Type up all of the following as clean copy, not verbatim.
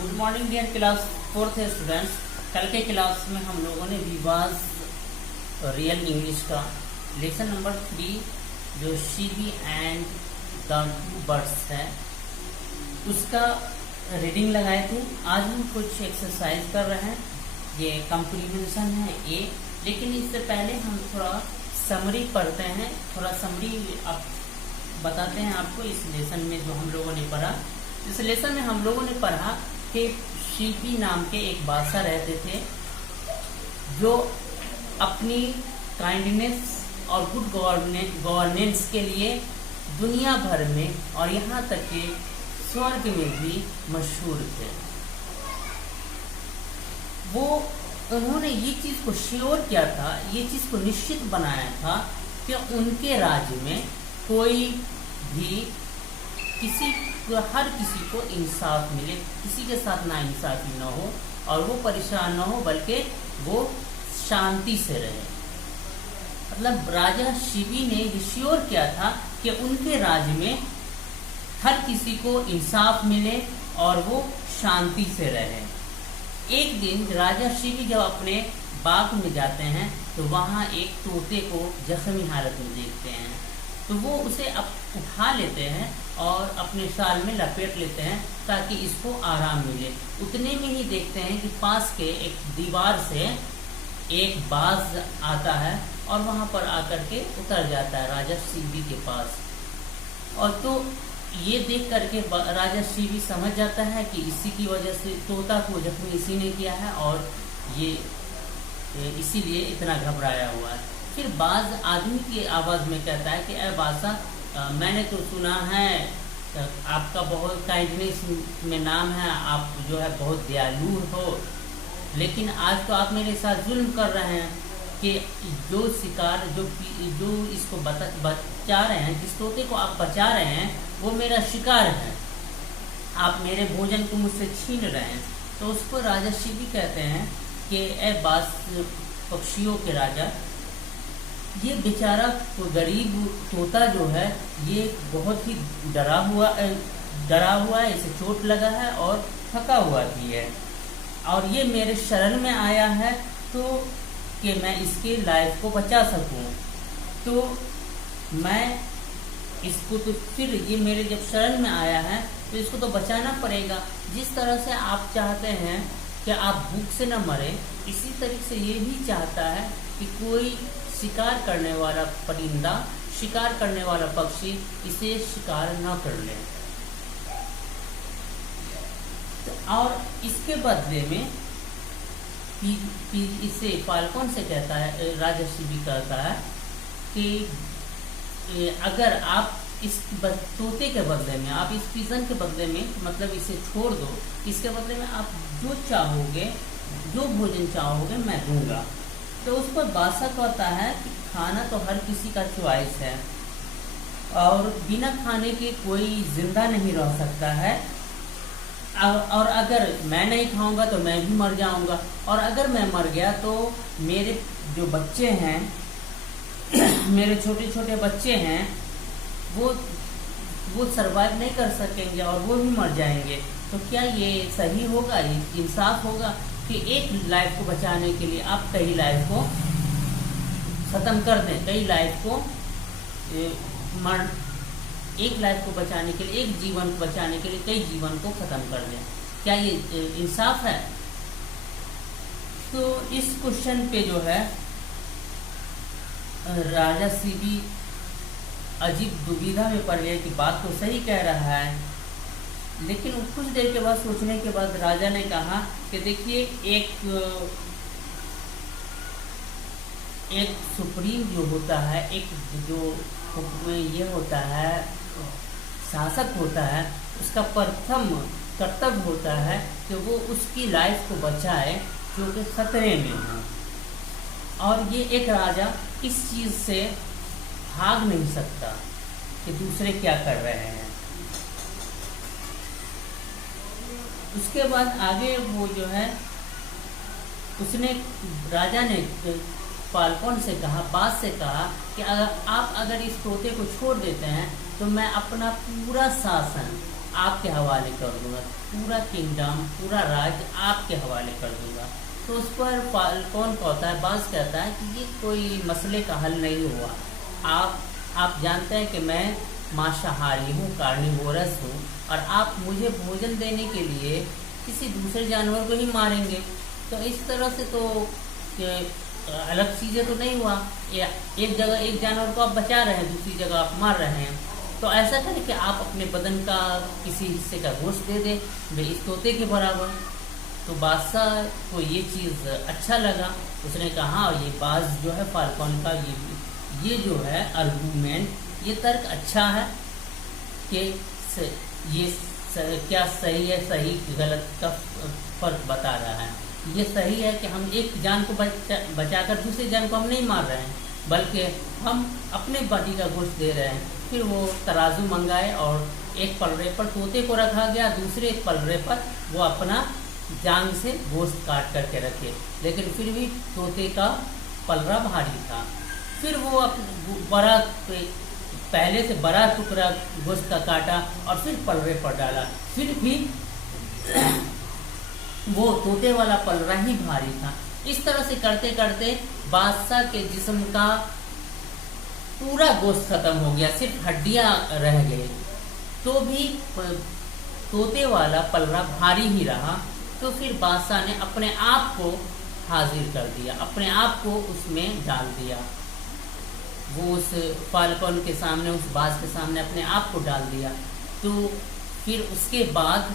Good morning dear class fourth students. कल के class में हम लोगों ने विवाज रियल इंग्लिश का लेसन नंबर 3 जो Shibi and the two birds है उसका रीडिंग लगाए थे। आज हम कुछ एक्सरसाइज कर रहे हैं। ये कंप्रीहेंशन है ए, लेकिन इससे पहले हम थोड़ा समरी पढ़ते हैं। थोड़ा समरी आप बताते हैं आपको इस लेसन में जो हम लोगों ने पढ़ा। इस लेसन में हम लोगों ने पढ़ा कि शीबी नाम के एक बादशाह रहते थे जो अपनी काइंडनेस और गुड गवर्नेंस के लिए दुनिया भर में और यहाँ तक कि स्वर्ग में भी मशहूर थे। वो उन्होंने ये चीज को श्योर किया था, ये चीज को निश्चित बनाया था कि उनके राज्य में कोई भी हर किसी को इंसाफ मिले, किसी के साथ ना इंसाफी न हो और वो परेशान न हो, बल्कि वो शांति से रहे। मतलब राजा शीबी ने ये श्योर किया था कि उनके राज्य में हर किसी को इंसाफ मिले और वो शांति से रहे। एक दिन राजा शीबी जब अपने बाग में जाते हैं तो वहाँ एक तोते को जख्मी हालत में देखते हैं, तो वो उसे उठा लेते हैं और अपने शाल में लपेट लेते हैं ताकि इसको आराम मिले। उतने में ही देखते हैं कि पास के एक दीवार से एक बाज आता है और वहाँ पर आकर के उतर जाता है राजा शीबी के पास। और तो ये देख करके राजा शीबी समझ जाता है कि इसी की वजह से तोता को जख्मी इसी ने किया है और ये इसीलिए इतना घबराया हुआ है। फिर बाज आदमी की आवाज़ में कहता है कि अरे बादशाह, मैंने तो सुना है आपका बहुत काइंडनेस में नाम है, आप जो है बहुत दयालु हो, लेकिन आज तो आप मेरे साथ जुल्म कर रहे हैं कि जो शिकार जो इसको बचा रहे हैं, जिस तोते को आप बचा रहे हैं वो मेरा शिकार है, आप मेरे भोजन को मुझसे छीन रहे हैं। तो उसको राजा शीबी कहते हैं कि ए बास पक्षियों के राजा, ये बेचारा गरीब तोता जो है ये बहुत ही डरा हुआ है, इसे चोट लगा है और थका हुआ भी है और ये मेरे शरण में आया है तो कि मैं इसके लाइफ को बचा सकूं। तो मैं इसको तो फिर ये मेरे जब शरण में आया है तो इसको तो बचाना पड़ेगा। जिस तरह से आप चाहते हैं कि आप भूख से न मरे, इसी तरीके से ये भी चाहता है कि कोई शिकार करने वाला परिंदा, शिकार करने वाला पक्षी इसे शिकार न कर ले। और इसके बदले में इसे फाल्कन से कहता है, राजा शीबी कहता है कि अगर आप इस तोते के बदले में, आप इस पिजन के बदले में, मतलब इसे छोड़ दो, इसके बदले में आप जो चाहोगे, जो भोजन चाहोगे मैं दूंगा। तो उस पर बादशाह कहता है कि खाना तो हर किसी का चॉइस है और बिना खाने के कोई जिंदा नहीं रह सकता है, और अगर मैं नहीं खाऊंगा तो मैं भी मर जाऊंगा, और अगर मैं मर गया तो मेरे जो बच्चे हैं मेरे छोटे छोटे बच्चे हैं वो सरवाइव नहीं कर सकेंगे और वो भी मर जाएंगे। तो क्या ये सही होगा, ये इंसाफ होगा कि एक लाइफ को बचाने के लिए आप कई लाइफ को ख़त्म कर दें, कई लाइफ को एक लाइफ को बचाने के लिए, एक जीवन को बचाने के लिए कई जीवन को ख़त्म कर दें? क्या ये इंसाफ है? तो इस क्वेश्चन पे जो है राजा शीबी अजीब दुविधा में पड़ गए कि बात तो सही कह रहा है, लेकिन कुछ देर के बाद सोचने के बाद राजा ने कहा कि देखिए, एक सुप्रीम जो होता है, एक जो ये होता है, शासक होता है, उसका प्रथम कर्तव्य होता है कि वो उसकी लाइफ को बचाए जो कि खतरे में है। और ये एक राजा इस चीज़ से भाग नहीं सकता कि दूसरे क्या कर रहे हैं। उसके बाद आगे वो जो है, राजा ने फाल्कन से कहा, बाज से कहा कि अगर इस तोते को छोड़ देते हैं तो मैं अपना पूरा शासन आपके हवाले कर दूंगा, पूरा किंगडम, पूरा राज्य आपके हवाले कर दूंगा। तो उस पर फाल्कोन कहता है, बाज कहता है कि ये कोई मसले का हल नहीं हुआ। आप जानते हैं कि मैं मांसाहारी हूँ, कार्निवोरस हूँ, और आप मुझे भोजन देने के लिए किसी दूसरे जानवर को ही मारेंगे। तो इस तरह से तो अलग चीज़ें तो नहीं हुआ। एक जगह एक जानवर को आप बचा रहे हैं, दूसरी जगह आप मार रहे हैं। तो ऐसा करें कि आप अपने बदन का किसी हिस्से का गोश्त दे दें वे इस तोते के बराबर। तो बादशाह को ये चीज़ अच्छा लगा। उसने कहा, और ये बाज जो है फाल्कोन का ये जो है आर्गूमेंट, ये तर्क अच्छा है कि ये क्या सही है, सही गलत का फर्क बता रहा है। ये सही है कि हम एक जान को बचाकर दूसरे जान को हम नहीं मार रहे हैं, बल्कि हम अपने बॉडी का गोश्त दे रहे हैं। फिर वो तराजू मंगाए और एक पलड़े पर तोते को रखा गया, दूसरे पलड़े पर वो अपना जांग से गोश्त काट करके रखे, लेकिन फिर भी तोते का पलड़ा भारी था। फिर वो बड़ा पहले से बड़ा टुकड़ा गोश्त का काटा और फिर पलड़े पर डाला, फिर भी वो तोते वाला पलड़ा ही भारी था। इस तरह से करते करते बादशाह के जिस्म का पूरा गोश्त खत्म हो गया, सिर्फ हड्डियां रह गई। तो भी तोते वाला पलड़ा भारी ही रहा। तो फिर बादशाह ने अपने आप को हाजिर कर दिया, अपने आप को उसमें डाल दिया। वो उस फाल्कोन के सामने, उस बाज के सामने अपने आप को डाल दिया। तो फिर उसके बाद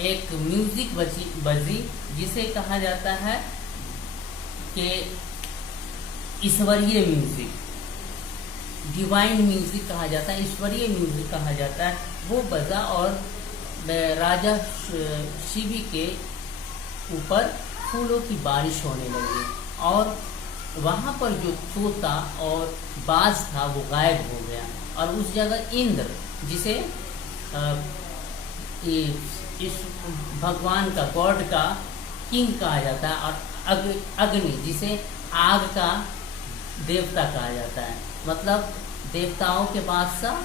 एक म्यूजिक बजी जिसे कहा जाता है कि ईश्वरीय म्यूजिक, डिवाइन म्यूजिक कहा जाता है, ईश्वरीय म्यूजिक कहा जाता है। वो बजा और राजा शिवी के ऊपर फूलों की बारिश होने लगी, और वहाँ पर जो तोता और बाज था वो गायब हो गया, और उस जगह इंद्र, जिसे इस भगवान का, गॉड का किंग कहा जाता है, और अग्नि, जिसे आग का देवता कहा जाता है, मतलब देवताओं के बादशाह,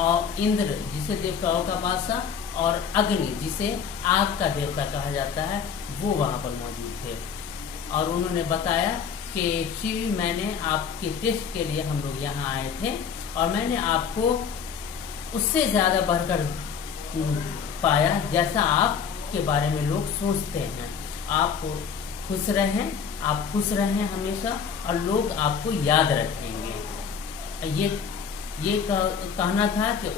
और इंद्र जिसे देवताओं का बादशाह, और अग्नि जिसे आग का देवता कहा जाता है, वो वहाँ पर मौजूद थे। और उन्होंने बताया कि शिव, मैंने आपके टेस्ट के लिए हम लोग यहाँ आए थे, और मैंने आपको उससे ज़्यादा बढ़कर पाया जैसा आपके बारे में लोग सोचते हैं। आप खुश रहें, आप खुश रहें हमेशा, और लोग आपको याद रखेंगे। ये कहना था कि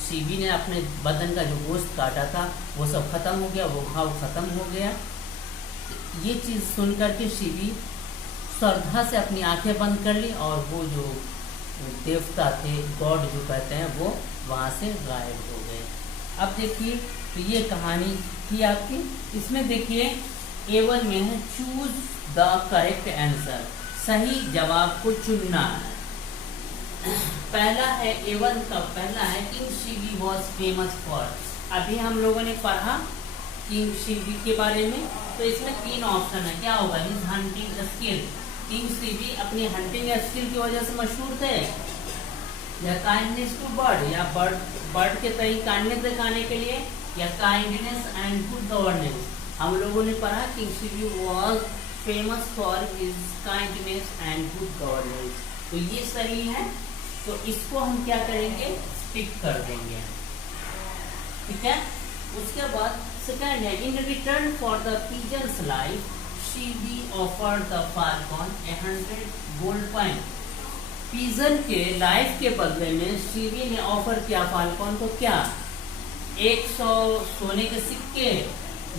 शिवी ने अपने बदन का जो गोश्त काटा था वो सब खत्म हो गया, वो घाव खत्म हो गया। ये चीज़ सुन करके शिवी श्रद्धा से अपनी आंखें बंद कर ली, और वो जो देवता थे, गॉड जो कहते हैं, वो वहाँ से गायब हो गए। अब देखिए, तो ये कहानी थी आपकी। इसमें देखिए A1 में है चूज द करेक्ट आंसर, सही जवाब को चुनना है। पहला है A1 का पहला है king Shivi was famous for. अभी हम लोगों ने पढ़ा किंग शिवी के बारे में, तो इसमें 3 ऑप्शन है। क्या होगा? His hunting skill, king Shivi अपनी हंटिंग स्किल की वजह से मशहूर थे, या काइंडनेस टू बर्ड, या बर्ड के तरीके काइंडनेस दिखाने के लिए, या काइंडनेस एंड गुड गवर्नेंस। हम लोगों ने पढ़ा king Shivi was famous for his kindness and good governance. तो ये सही है, तो इसको हम क्या करेंगे? टिक कर देंगे, ठीक है। उसके बाद सेकंड है in return for the pigeon's life Shibi offered the falcon 100 gold coin. Pigeon के लाइफ के बदले में शिवी ने ऑफर किया फाल्कन को क्या? 100 सोने के सिक्के,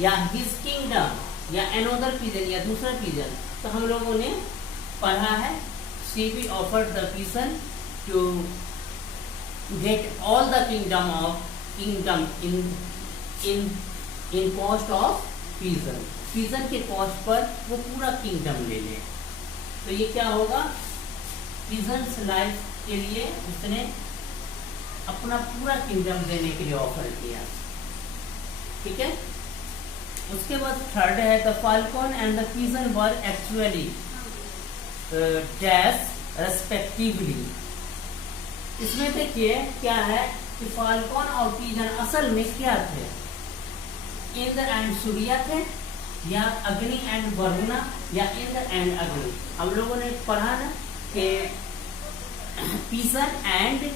या हिज किंगडम, या अनदर पिजन, या दूसरा पिजन। तो हम लोगों ने पढ़ा है Shivi offered the pigeon to get all the kingdom in cost of pigeon। Pigeon के कॉस्ट पर वो पूरा किंगडम ले ले। तो ये क्या होगा? पिजन्स लाइफ के लिए उसने अपना पूरा किंगडम देने के लिए ऑफर किया, ठीक है। उसके बाद थर्ड है the falcon and the pigeon were actually dash respectively. इसमें देखिए क्या है, कि फाल्कन और पिजन असल में क्या थे, इंद्र एंड सूर्या थे, या अग्नि एंड वरुणा, या इंद्र एंड अग्नि। हम लोगों ने पढ़ा ना कि pigeon and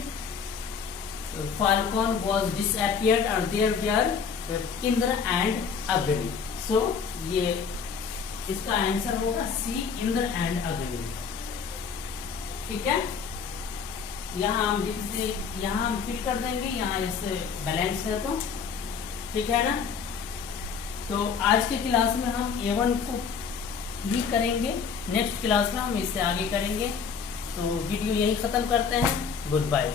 falcon was disappeared और देयर वर इंद्र एंड अग्नि। सो ये इसका आंसर होगा सी, इंद्र एंड अग्नि। ठीक है, यहाँ हम फिल कर देंगे, यहाँ इससे बैलेंस है तो ठीक है ना। तो आज के क्लास में हम A1 को ही करेंगे, नेक्स्ट क्लास में हम इससे आगे करेंगे। तो वीडियो यही खत्म करते हैं। Good bye.